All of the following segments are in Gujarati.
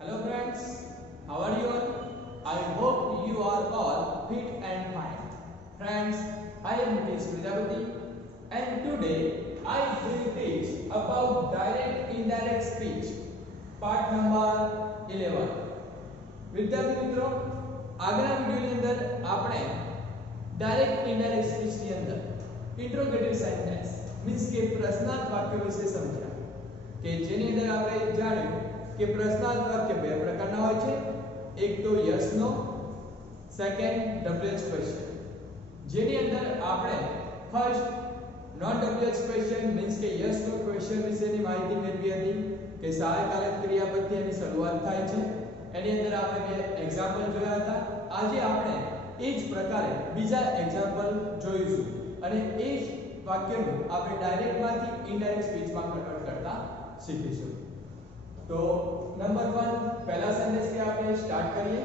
Hello friends, how are you all? I hope you are all fit and fine. Friends, I am Mukesh Prajapati and today I will teach about direct indirect speech part number 11. વિદ્યાર્થી મિત્રો આગળના વિડિયોની અંદર આપણે ડાયરેક્ટ ઇનડાયરેક્ટ સ્પીચની અંદર ઇન્ટ્રોગેટિવ સેન્ટેન્સ મીન્સ કે પ્રશ્નાર્થ વાક્ય વિશે સમજ્યા કે જેની અંદર આપણે જાણ્યું કે પ્રશ્નાર્થ વાક્ય બે પ્રકારના હોય છે એક તો yes no second WH question જેની અંદર આપણે first non WH question means કે યસ નો ક્વેશ્ચન વિશેની માહિતી મેળવી હતી કે સહાયકારક ક્રિયાપદથી એની શરૂઆત થાય છે એની અંદર આપણે બે એક્ઝામ્પલ જોયા હતા આજે આપણે એ જ પ્રકારે બીજા એક્ઝામ્પલ જોઈશું અને એ જ વાક્યનું આપણે ડાયરેક્ટ માંથી ઇનડાયરેક્ટ સ્પીચમાં કન્વર્ટ કરતા શીખીશું तो नंबर 1 पहला सेंटेंस के આપણે સ્ટાર્ટ કરીએ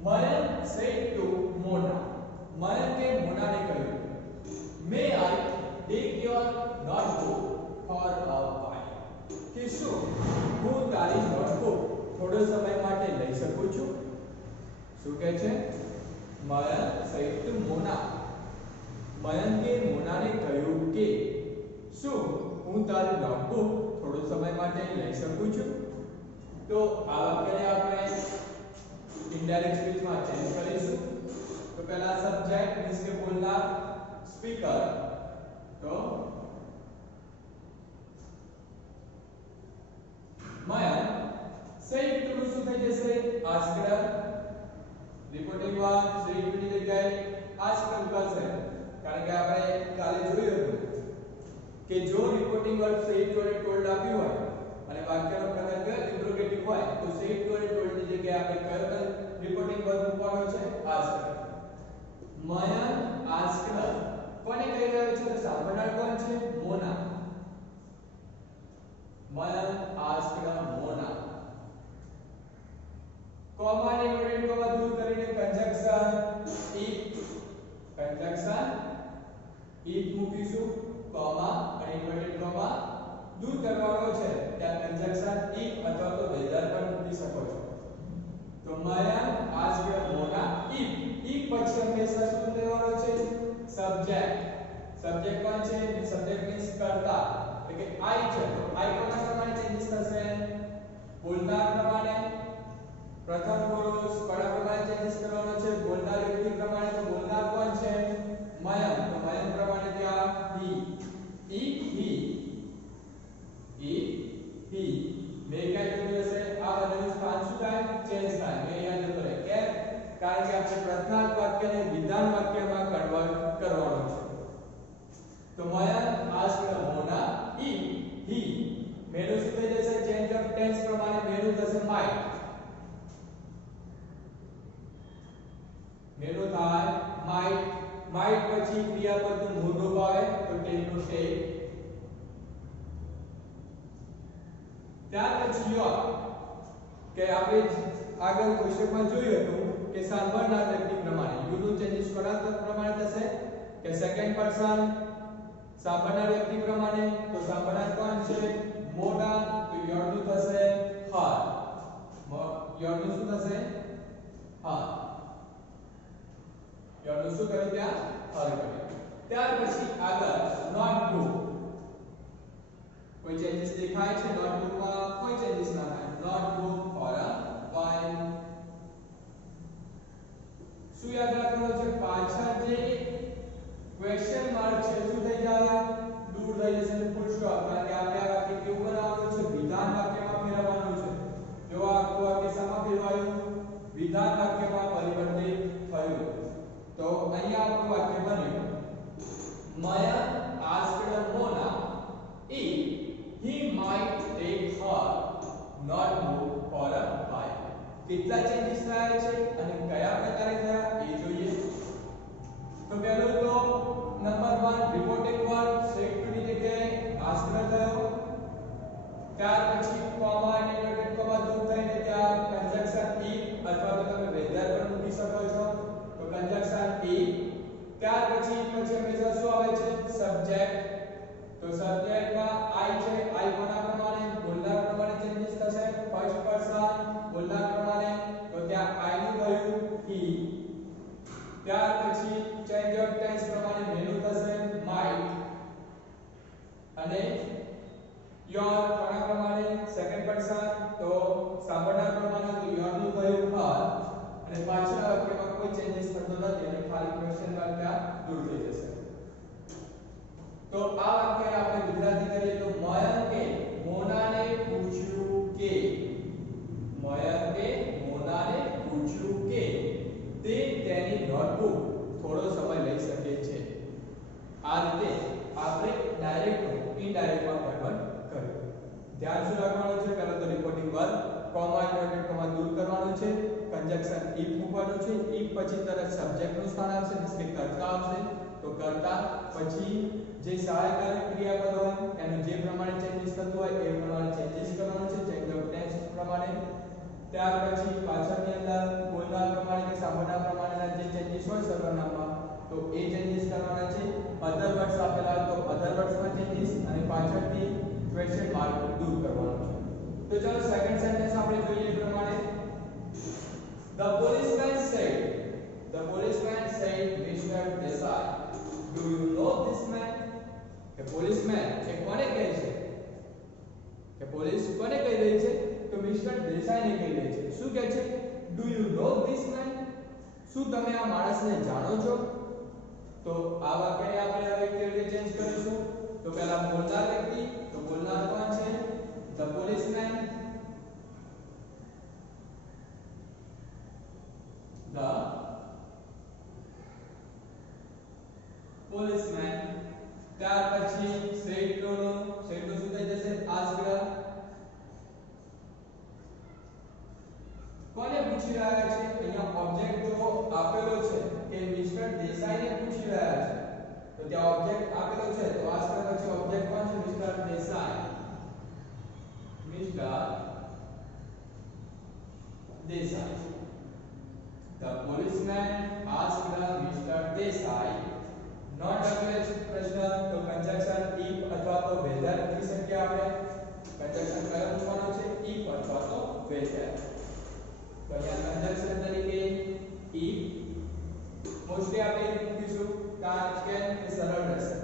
મયંક સેડ ટુ મોના મયંકે મોનાને કહ્યું may I take your notebook for a while કે શું હું તારી નોટબુક થોડો સમય માટે લઈ શકું છું શું કહે છે મયંક સેડ ટુ મોના મયંકે મોનાને કહ્યું કે શું હું તારી નોટબુક થોડો સમય માટે લઈ શકું છું તો આ વાક્યને આપણે ઇનડાયરેક્ટ સ્પીચમાં ચેન્જ કરીશું તો પહેલા સબ્જેક્ટ મીન્સ કે બોલનાર સ્પીકર તો મયંક સેડ ટુ શું થઈ જશે આસ્કર રિપોર્ટિંગ વર્બ સેડ ટુ ની જગ્યાએ આસ્કર કરશે કારણ કે આપણે કાલે જોયું હતું કે જો રિપોર્ટિંગ વર્બ સેડ ટુ અને ટોલ્ડ આપ્યું હોય અને વાક્યનો પ્રકાર કે ઇન્ટ્રોગેટિવ હોય તો સેડ ટુ અને ટોલ્ડ ની જગ્યાએ આપણે કયો રિપોર્ટિંગ વર્બ મૂકવાનો છે આસ્કર મયંક આસ્કર કોને કહી રહ્યો છે તો સાંભળનાર કોણ છે મોના મયંક આસ્કર મોના કોમા અને ઇન્વર્ટેડ કોમા દૂર કરીને કંજક્શન ઇફ મૂકીશું કોમા અને ઇન્વર્ટેડ કોમા દૂર કરવાનો છે ત્યાં કંજક્શન ઇફ અથવા તો વેધર પણ મૂકી શકો છો તો મયંક આસ્કર મોના ઇફ પછી હંમેશા શું લેવાનો છે સબ્જેક્ટ કોણ છે સબ્જેક્ટ મીન્સ કર્તા એટલે કે આઈ છે તો આઈ કોના પ્રમાણે ચેન્જીસ થશે બોલનાર પ્રમાણે પ્રથમ પુરુષ કોના પ્રમાણે ચેન્જીસ કરવાનો છે બોલનાર વ્યક્તિ પ્રમાણે તો બોલનાર કોણ છે મયંક તો મયંક પ્રમાણે ત્યાં he મે ક્યાં જતું રહેશે આ બધાનું સ્થાન શું થાય ચેન્જ થાય મે અહીંયા જતો રહે કેમ કારણ કે આપણે પ્રશ્નાર્થ વાક્યને વિધાન વાક્યમાં કન્વર્ટ કરવાનું છે તો મયંક આસ્કર મોના if he મેનું શું થઈ જશે ચેન્જ ઓફ ટેન્સ પ્રમાણે મેનું થશે મેનું થાય માઇટ પછી ક્રિયાપદનું મૂળ રૂપ આવે તો ટેક નો ટેક ત્યાર પછી યોર કે આપણે આગળ ક્વેશ્ચનમાં જોયું હતું કે સાંભળનાર વ્યક્તિ પ્રમાણે યુ નું ચેન્જીસ કોના પ્રમાણે થશે કે સેકન્ડ પર્સન સાંભળનાર વ્યક્તિ પ્રમાણે તો સાંભળનાર કોણ છે મોના તો યોર નું થશે હર યોર નું શું થશે હર યોર નું શું કર્યું ત્યાં હર કર્યું ત્યાર પછી આગળ નોટબુક કોઈ ચેન્જીસ દેખાય છે નોટબુકમાં કોઈ ચેન્જીસ ના થાય નોટબુક ફોર અ વાઇલ શું યાદ રાખવાનું છે પાછળ જે ક્વેશ્ચન માર્ક છે શું થઈ જાય દૂર થઈ જશે ફૂલ સ્ટોપ કારણ કે આપણે આ વાક્ય કેવું બનાવવાનું છે વિધાન વાક્યમાં ફેરવવાનું છે જો આખું વાક્ય શામાં ફેરવાયું વિધાન વાક્યમાં પરિવર્તિત થયું તો અહીંયા આપણું વાક્ય બન્યું Mayank asked Mona if he might take her notebook for a while કેટલા ચેન્જીસ થયા છે અને કયા પ્રકારે થયા એ જોઈએ તો પહેલું તો number 1 reporting verb said to ની જગ્યાએ આસ્કર થયો ત્યાર પછી કોમા અને ઇન્વર્ટેડ કોમા દૂર થઈને ત્યાં કંજક્શન if અથવા તો તમે વેધર પણ મૂકી શકો છો તો કંજક્શન if ત્યાર પછી હંમેશા શું આવે છે સબ્જેક્ટ તો સબ્જેક્ટમાં આઈ છે આઈ કોના પ્રમાણે બોલનાર પ્રમાણે ચેન્જીસ થશે ફર્સ્ટ દૂર થઈ જશે. તો આ વાક્ય આપણે ગુજરાતી કરીએ તો મયંકે મોનાને પૂછ્યું કે તે તેની નોટબુક થોડો સમય લઈ શકે છે. આ રીતે આપણે ડાયરેક્ટ ઇનડાયરેક્ટ માં કન્વર્ટ કર્યું. ધ્યાન શું રાખવાનું છે? પહેલા તો reporting verb comma inverted comma દૂર કરવાનું છે, કંજક્શન ઇફ મૂકવાનું છે, ઇફ પછી તરત સબ્જેક્ટ નું સ્થાન આવશે, મીન્સ કે કર્તા આવશે. તો કર્તા પછી જે સહાયક ક્રિયાપદ હોય એનું જે પ્રમાણે ચેન્જીસ થતું હોય એ પ્રમાણે ચેન્જીસ કરવાનું છે, ચેન્જ ઓફ ટેન્સ પ્રમાણે. ત્યાર પછી પાછળની અંદર બોલનાર પ્રમાણે કે સાંભળનાર પ્રમાણેના જે ચેન્જીસ હોય સર્વનામમાં તો એ ચેન્જીસ કરવાના છે. અધર વર્ડ્સ આપેલા હોય તો અધર વર્ડ્સમાં ચેન્જીસ અને પાછળથી ક્વેશ્ચન માર્ક દૂર કરવાનો છે. તો ચાલો સેકન્ડ સેન્ટેન્સ આપણે જોઈએ એ પ્રમાણે The policeman said Mr. Desai, do you know this man? કે પોલીસમેન એ કોને કહે છે? કે પોલીસ કોને કહી રહી છે? તો મિસ્ટર દેસાઈને કહી રહી છે. શું કહે છે? Do you know this man? શું તમે આ માણસને જાણો છો? તો આ વાક્યને આપણે હવે કેવી રીતે ચેન્જ કરીશું? તો પહેલા બોલનાર વ્યક્તિ, તો બોલનાર કોણ છે? The policeman. The policeman. ત્યાર પછી said નો શું થઈ જશે? asked. કોને પૂછી રહ્યા છે? અહીંયા ઓબ્જેક્ટ જો આપેલો છે કે મિસ્ટર દેસાઈને પૂછી રહ્યા છે તો ત્યાં ઓબ્જેક્ટ આપેલો છે તો asked પછી ઓબ્જેક્ટ કોણ છે? Mister Desai. Mister Desai. The policeman asked Mr. Desai not અગલે પ્રશ્ન તો કંજક્શન if અથવા તો whether લખી શકીએ આપણે. કંજક્શન કયો મૂકવાનો છે? if અથવા તો whether. તો અહીંયા કંજક્શન તરીકે if મોસ્ટલી આપણે મૂકીશું કારણ કે એ સરળ રહેશે.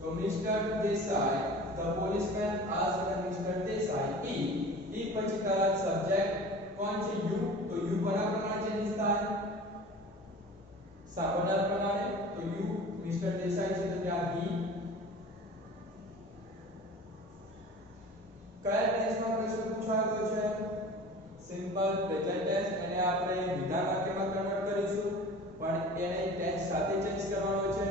તો Mr. Desai, the policeman asked Mr. Desai if પછી તરત સબ્જેક્ટ કોણ છે? you. તો you કોના પ્રમાણે ચેન્જીસ થાય? સાંભળનાર પ્રમાણે. તો you મિસ્ટર દેસાઈ છે તો ત્યાં he. કયા ટેન્સમાં પ્રશ્ન પૂછાયો છે? Simple present tense. એને આપણે વિધાન વાક્યમાં કન્વર્ટ કરીશું પણ એને ટેન્સ સાથે ચેન્જ કરવાનો છે.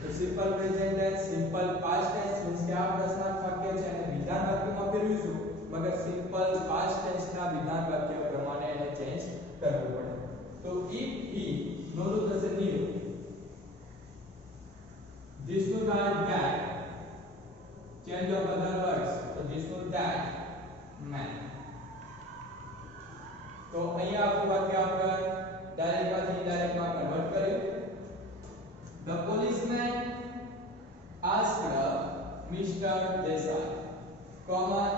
તો simple present tense, simple past tense means કે આ પ્રશ્નાર્થ વાક્ય છે એને વિધાન વાક્યમાં ફેરવીશું મગર સિમ્પલ પાસ્ટ ટેન્સના વિધાન વાક્ય પ્રમાણે એને ચેન્જ કરવું પડે. તો if he નોનું થશે new, this નું થાય that, change of other words તો this નું that man. તો અહીંયા આખું વાક્ય આપણે ડાયરેક્ટ માંથી ઇનડાયરેક્ટ માં કન્વર્ટ કર્યું. The policeman asked Mr. Desai comma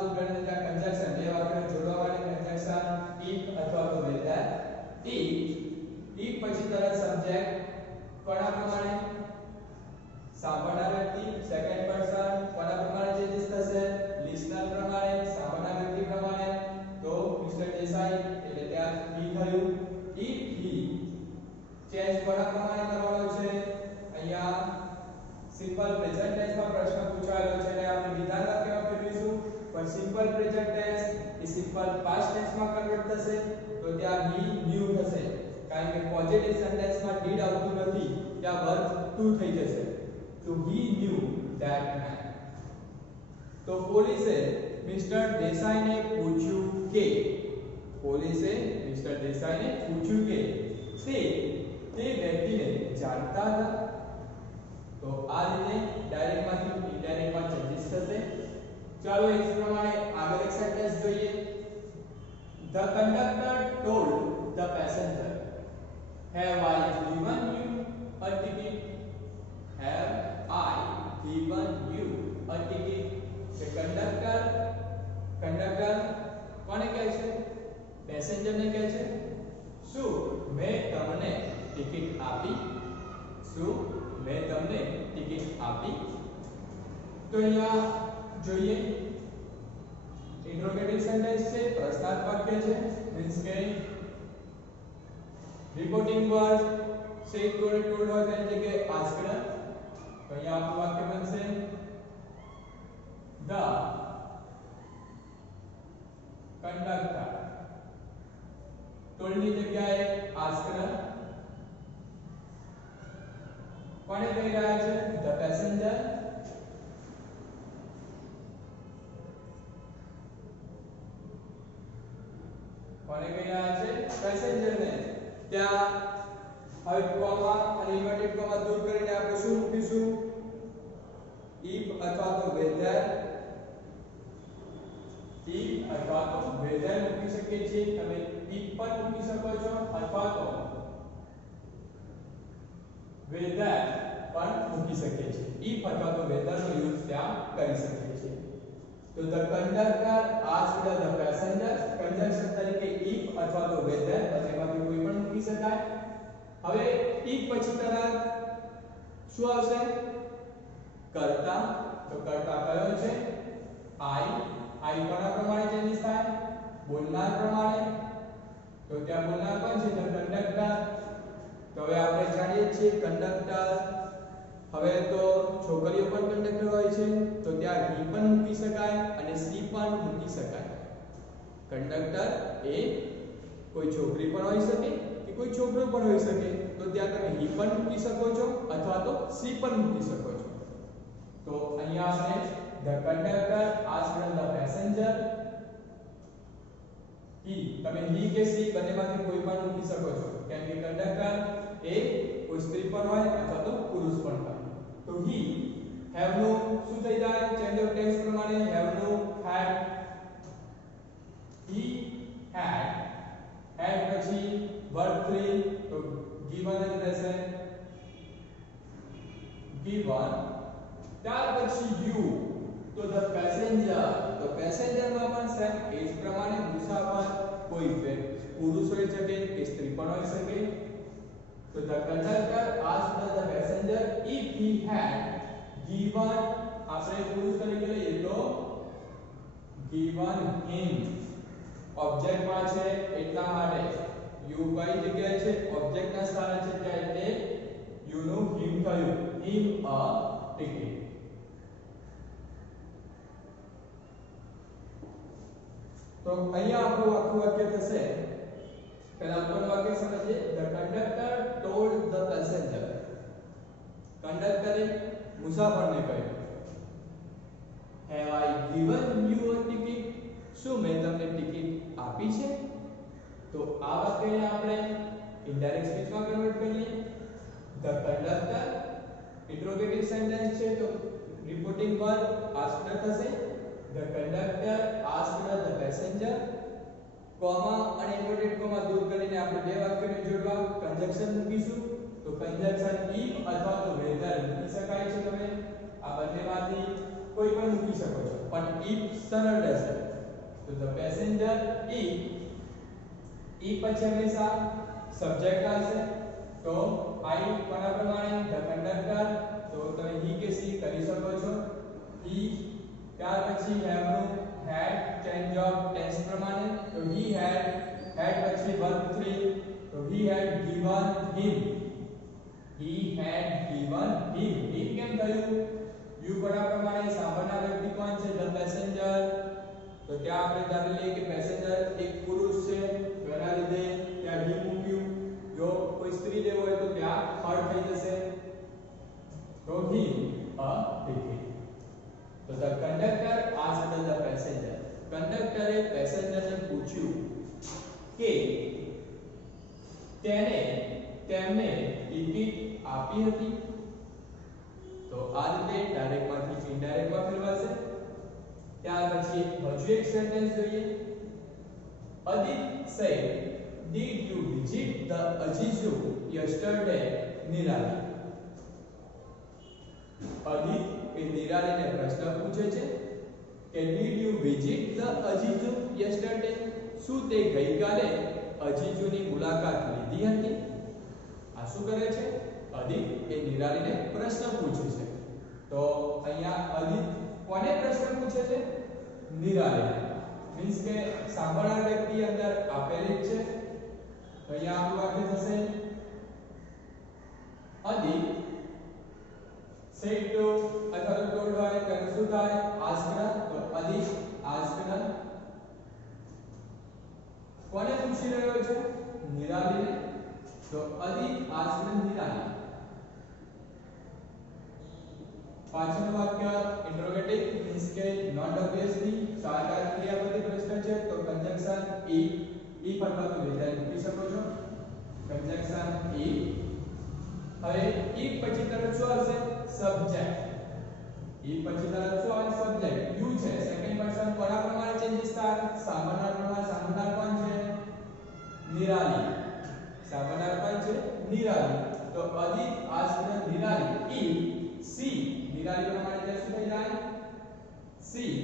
તો ગણને ત્યાં કંજક્શન બે વાક્ય જોડવા માટે કંજક્શન if અથવા તો whether. if પછી તરત સબ્જેક્ટ કોના પ્રમાણે? સાંભળનાર વ્યક્તિ સેકન્ડ પર્સન. કોના પ્રમાણે ચેન્જીસ થશે? લિસનર પ્રમાણે, સાંભળનાર વ્યક્તિ પ્રમાણે. તો મિસ્ટર દેસાઈ એટલે ત્યાં he થયું. if he ચેન્જ કોના પ્રમાણે કરવાનો છે? અહીંયા સિમ્પલ પ્રેઝન્ટ ટેન્સમાં પ્રશ્ન પૂછાયેલો છે એટલે આપણે વિધાન વાક્યમાં ફેરવીશું પણ સિમ્પલ પ્રેઝન્ટ ટેન્સ એ સિમ્પલ પાસ્ટ ટેન્સમાં કન્વર્ટ થશે તો ત્યાં he knew થશે કારણ કે પોઝિટિવ સેન્ટેન્સમાં did આવતું નથી ત્યાં વર્બ to થઈ જશે. તો he knew that man. તો પોલીસે મિસ્ટર દેસાઈને પૂછ્યું કે તે વ્યક્તિને જાણતા હતા. તો આ રીતે ડાયરેક્ટ માંથી ઇનડાયરેક્ટ માં ચેન્જીસ થશે. ચાલો એ પ્રમાણે આગળ એક સેન્ટેન્સ જોઈએ. The conductor told the passenger, have I given you a ticket? Have I given you a ticket? The conductor કોને કહે છે? પેસેન્જર ને કહે છે. શું મેં તમને ટિકિટ આપી? શું મેં તમને ટિકિટ આપી? તો અહીંયા જોઈએ ઇન્ટ્રોગેટિવ સેન્ટેન્સ છે, પ્રશ્નાર્થ વાક્ય છે મીન્સ કે રિપોર્ટિંગ વર્બ સ્ટ્રેટ ટોલ્ડ હોય તેની જગ્યાએ આસ્કડ. તો અહીંયા આપણું વાક્ય બનશે the conductor. told ની જગ્યાએ asked. કોને કહી રહ્યા છે? the passenger. કોને કહી રહ્યા છે? પેસેન્જર ને. ત્યાં હવે કોમા અને ઇન્વર્ટેડ કોમા દૂર કરીને આપણે શું મૂકીશું? if અથવા તો whether. if અથવા તો whether મૂકી શકીએ છીએ. તમે if પણ મૂકી શકો છો અથવા તો whether પણ મૂકી શકીએ છીએ. if અથવા તો whether નો યુઝ ત્યાં કરી શકીએ છીએ. તો the conductor asked the passenger. Conjunction તરીકે if અથવા તો whether બંનેમાંથી કોઈ પણ મૂકી શકાય. હવે if પછી તરત શું આવશે? કર્તા. તો કર્તા કયો છે? I કોના પ્રમાણે ચેન્જીસ થાય? બોલનાર પ્રમાણે. તો ત્યાં બોલનાર કોણ છે? the conductor. તો હવે આપણે જાણીએ છીએ કંડક્ટર. હવે તો છોકરીઓ પણ કંડક્ટર હોય છે, તો ત્યાં he પણ મૂકી શકાય અને she પણ મૂકી શકાય. કંડક્ટર એ કોઈ છોકરી પણ હોઈ શકે કે કોઈ છોકરો પણ હોઈ શકે, તો ત્યાં તમે he પણ મૂકી શકો છો અથવા તો she પણ મૂકી શકો છો. તો અહીંયા આપણે the conductor asked the passenger. તમે he કે she બંનેમાંથી કોઈ પણ મૂકી શકો છો, કેમ કે કંડક્ટર એ કોઈ સ્ત્રી પણ હોય અથવા તો પુરુષ પણ હોય. તો he have નું શું થઈ જાય? ચેન્જ ઓફ ટેન્સ પ્રમાણે have નું had. he had પછી verb 3 તો given જ રહેશે. given. ત્યાર પછી you. તો the passenger. તો પેસેન્જર માં પણ સેમ એ જ પ્રમાણે મુસાફર કોઈ પુરુષ હોઈ શકે કે સ્ત્રી પણ હોઈ શકે. તો the conductor asked the passenger if he had given. આપણે પુરુષ તરીકે લઈએ તો given him. ઓબ્જેક્ટ માં છે એટલા માટે you કઈ જગ્યાએ છે? ઓબ્જેક્ટ ના સ્થાને છે ત્યાં એટલે you નું him થયું. him a ticket. તો અહીંયા આપણું આખું વાક્ય થશે. પહેલા આપણું વાક્ય સમજીએ. the conductor told the passenger. કંડક્ટરે મુસાફરને કહ્યું have I given you a ticket? શું મેં તમને ટિકિટ આપી છે? તો આ વાક્યને આપણે ઇનડાયરેક્ટ સ્પીચમાં કન્વર્ટ કરીએ. the conductor ઇન્ટ્રોગેટિવ સેન્ટેન્સ છે તો રિપોર્ટિંગ વર્બ asked થશે. the conductor asked the passenger. Comma અને ઇન્વર્ટેડ કોમા દૂર કરીને આપણે બે વાક્યોને જોડવા કંજક્શન મૂકીશું. તો કંજક્શન if અથવા તો whether મૂકી શકાય છે. તમે આ બંનેમાંથી કોઈ પણ મૂકી શકો છો, પણ if સરળ રહેશે. તો the passenger if પછી હંમેશા સબ્જેક્ટ આવશે. તો I કોના પ્રમાણે? the conductor. તો તમે he કે she કરી શકો છો. he. ત્યાર પછી have નું had ચેન્જ ઓફ ટેન્સ પ્રમાણે. તો he had પછી verb 3 તો he had given him. he had given him. him કેમ થયું? you કોના પ્રમાણે? સાંભળનાર વ્યક્તિ કોણ છે? the passenger. તો ત્યાં આપણે ધારી લઈએ કે પેસેન્જર એક પુરુષ છે, તો એના લીધે ત્યાં he મૂક્યું. જો કોઈ સ્ત્રી લેવો હોય તો ત્યાં her થઈ જશે. તો he a ticket. તો the conductor asked the passenger. કંડક્ટરે પેસેન્જરને પૂછ્યું કે તેમને ટિકિટ આપી હતી. તો આ રીતે ડાયરેક્ટ માંથી ઇનડાયરેક્ટ માં ફેરવાશે. ત્યાર પછી હજુ એક સેન્ટેન્સ જોઈએ. Adit said, did you visit the Ajizu yesterday? Nirali. અદિત એ નિરાલીને પ્રશ્ન પૂછે છે કે did you visit the Ajizu yesterday? શું તે ગઈકાલે અજીજુની મુલાકાત લીધી હતી? આ શું કરે છે? અદિત એ નિરાલીને પ્રશ્ન પૂછે છે. તો અહીંયા અદિત કોને પ્રશ્ન પૂછે છે? નિરાલીને. મીન્સ કે સાંભળનાર વ્યક્તિ અંદર આપેલી જ છે. તો અહીંયા આપણું વાક્ય થશે અદિત said to અથવા તો told હોય તો શું થાય asked તો અદિત asked કોને પૂછી રહ્યો છે નિરાલીને તો અદિત asked નિરાલી પાછળનું વાક્ય ઇન્ટ્રોગેટિવ મીન્સ કે નોટ ઓબ્વિયસલી સહાયક ક્રિયાપદ પ્રશ્ન છે તો કંજક્શન if અથવા તો વિધાન મૂકી શકો છો કંજક્શન if હવે if પછી તરત શું આવશે સબ્જેક્ટ if પછી તરત શું આવે સબ્જેક્ટ યુ છે સેકન્ડ પર્સન કોના પ્રમાણે ચેન્જીસ થાય સાંભળનાર પ્રમાણે સાંભળનાર કોણ છે નિરાલી સાંભળનાર કોણ છે નિરાલી તો Adit asked Nirali if she Nirali પ્રમાણે ત્યાં શું થઈ જાય સી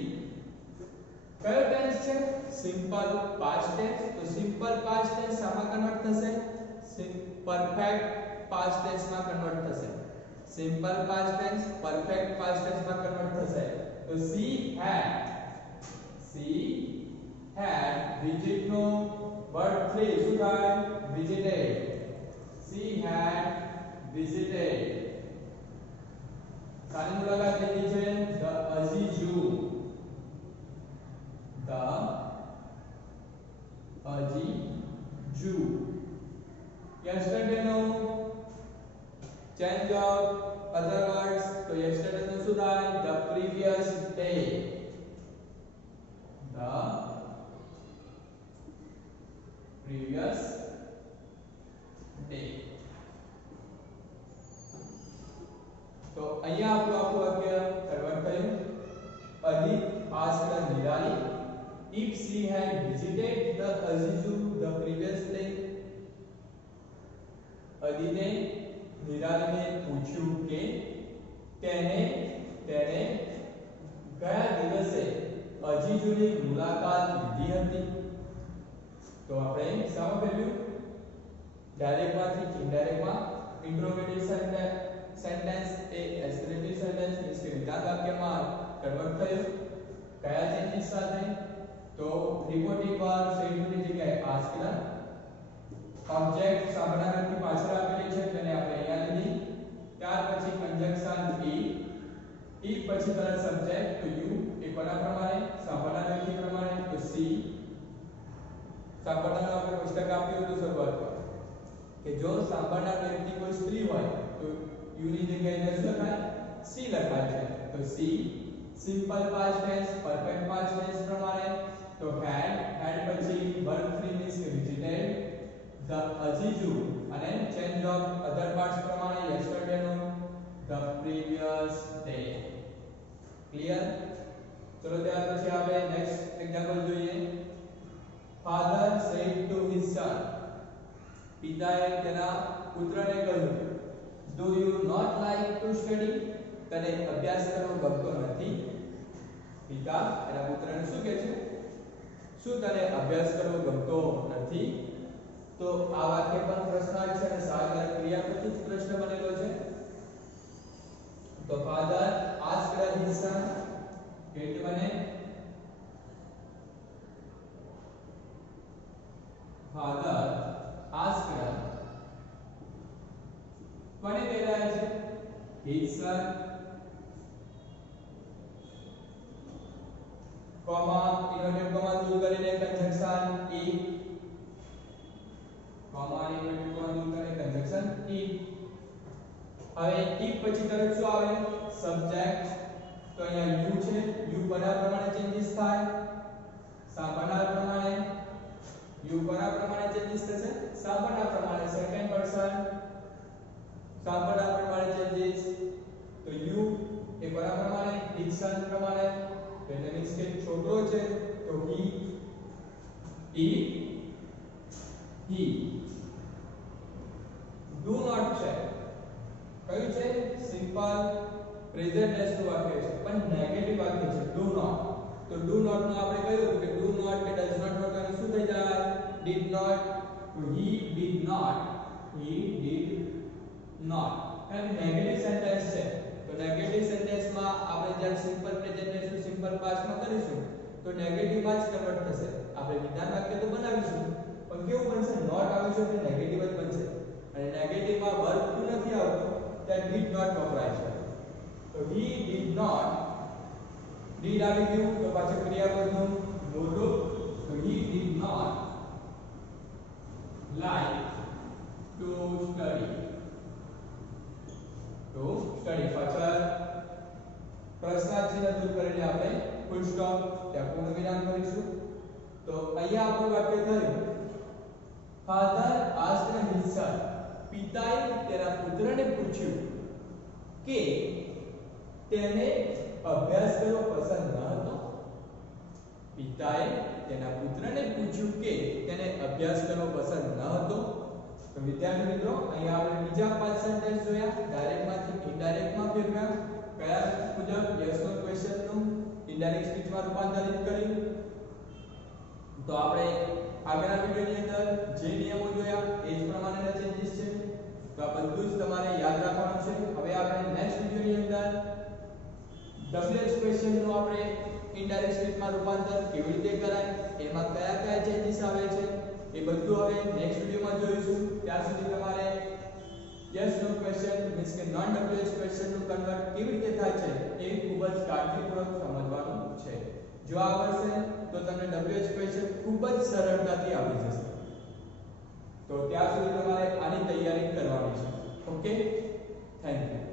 કયો ટેન્સ છે સિમ્પલ પાસ્ટ ટેન્સ તો સિમ્પલ પાસ્ટ ટેન્સ શામાં કન્વર્ટ થશે પરફેક્ટ પાસ્ટ ટેન્સ માં કન્વર્ટ થશે simple past tense perfect past tense માં કન્વર્ટ થશે તો she had visit નો વર્બ 3 શું થાય visited she had visited સાની મુલાકાત લીધી છે the Aziju yesterday no change of other words તો yesterday નો શું થાય the previous day તો અહીંયા આપણું આખું વાક્ય કન્વર્ટ થયું અદિત asked Nirali if she had visited the Aziju the previous day અદિતે નિરાલીને પૂછ્યું કે તેણે ગયા દિવસે અજીજુની મુલાકાત લીધી હતી તો આપણે શામાં કર્યું ડાયરેક્ટ માંથી ઇનડાયરેક્ટ માં ઇન્ટ્રોગેટિવ સેન્ટેન્સ એ એક્સપ્રેટિવ સેન્ટેન્સ મીન્સ કે વિધાન વાક્યમાં કન્વર્ટ થયું કયા ચેન્જીસ સાથે તો રિપોર્ટિંગ વર્બ સેડ ની જગ્યાએ asked ઓબ્જેક્ટ સાંભળનાર વ્યક્તિ પાછળ આપેલી છે તેને આપણે અહીંયા લીધી ત્યાર પછી કંજક્શન if પછી તરત સબ્જેક્ટ તો યુ એ કોના પ્રમાણે સાંભળનાર વ્યક્તિ પ્રમાણે તો સી સાંભળનારનું આપણે પુસ્તક આપ્યું હતું શરૂઆતમાં કે જો સાંભળનાર વ્યક્તિ કોઈ સ્ત્રી હોય તો યુ ની જગ્યાએ શું લખાય સી લખાય છે તો she simple past tense perfect past tense પ્રમાણે તો had પછી વર્બ 3 મીન્સ કે visited the Aziju અને change of other parts પ્રમાણે yesterday નો the previous day clear ચલો ત્યાર પછી આપણે નેક્સ્ટ એક્ઝામ્પલ જોઈએ father said to his son પિતાએ તેના પુત્રને કહ્યું do you not like to study તને અભ્યાસ કરવો ગમતો નથી પિતા એના પુત્રને શું કહે છે શું તને અભ્યાસ કરવો ગમતો નથી તો આ વાક્ય પણ પ્રશ્નાર્થ છે અને સહાયક ક્રિયાપદથી જ પ્રશ્ન બનેલો છે તો father asked his son કેવી બને father asked કોને કહી રહ્યા છે his son comma inverted comma દૂર કરીને conjunction if comma inverted comma દૂર કરીને કંજક્શન if હવે if પછી તરત શું આવે સબ્જેક્ટ તો અહીંયા યુ છે યુ કોના પ્રમાણે ચેન્જીસ થાય સાંભળનાર પ્રમાણે યુ કોના પ્રમાણે ચેન્જીસ થશે સાંભળનાર પ્રમાણે સેકન્ડ પર્સન સાંભળનાર પ્રમાણે ચેન્જીસ તો યુ એ કોના પ્રમાણે ડિક્શન પ્રમાણે તો એટલે મીન્સ કે છોકરો છે તો he do not check કયું છે સિમ્પલ પ્રેઝન્ટ ટેન્સ નું વાક્ય છે પણ નેગેટિવ વાક્ય છે do not તો do not નું આપણે કહ્યું કે do not કે does not વગર શું થઈ જાય did not તો he did not અને નેગેટિવ સેન્ટેન્સ છે તો નેગેટિવ સેન્ટેન્સ માં આપણે જ્યારે સિમ્પલ પ્રેઝન્ટ ટેન્સ નું સિમ્પલ પાસ્ટ માં કરીશું તો નેગેટિવ માં જ કન્વર્ટ થશે આપણે વિધાન વાક્ય તો બનાવીશું પણ કેવું બનશે નોટ આવીશું એટલે નેગેટિવ જ બનશે અને નેગેટિવમાં વર્બ ટુ નથી આવતો ત્યાં ડીડ નોટ વપરાય છે. તો હી ડીડ નોટ, ડીડ આવી ગયું તો પાછું ક્રિયાપદનું મૂળરૂપ. તો he did not like to study. To study પાછળ પ્રશ્નાર્થ ચિહ્ન દૂર કરીને આપણે ફૂલ સ્ટોપ ત્યાં પૂર્ણ વિરામ કરીશું. તો અહીંયા આપણું વાક્ય થયું ફાધર આસ્ક્ડ હિઝ સન, પિતાએ તેના પુત્રને પૂછ્યું કે તેને અભ્યાસ કરવો પસંદ ન હતો. પિતાએ તેના પુત્રને પૂછ્યું કે તેને અભ્યાસ કરવો પસંદ ન હતો. તો વિદ્યાર્થી મિત્રો અહીંયા આપણે બીજા 5 સેન્ટેન્સ જોયા, ડાયરેક્ટમાંથી ઇનડાયરેક્ટમાં ફેરવ્યા, કયા મુજબ યસ નો ક્વેશ્ચન નું ઇનડાયરેક્ટ સ્પીચમાં રૂપાંતરિત કર્યું. તો આપણે આગળના વિડિયોની અંદર જે નિયમો જોયા એ જ પ્રમાણેના ચેન્જીસ છે. તો આ બધું જ તમારે યાદ રાખવાનું છે. હવે આપણે નેક્સ્ટ વિડિયોની અંદર WH ક્વેશ્ચન નું આપણે ઇનડાયરેક્ટ સ્પીચમાં રૂપાંતર કેવી રીતે કરાય, એમાં કયા કયા ચેન્જીસ આવે છે એ બધું હવે નેક્સ્ટ વિડિયોમાં જોઈશું. ત્યાં સુધી તમારે યસ નો ક્વેશ્ચન મીન્સ કે નોન WH ક્વેશ્ચન નું કન્વર્ટ કેવી રીતે થાય છે એ ખૂબ જ કાળજીપૂર્વક સમજવાનું છે. જો આવડશે તો તમને WH ક્વેશ્ચન ખૂબ જ સરળતાથી આવડી જશે. તો ત્યાં સુધી તમારે આની તૈયારી કરવાની છે. Okay, thank you.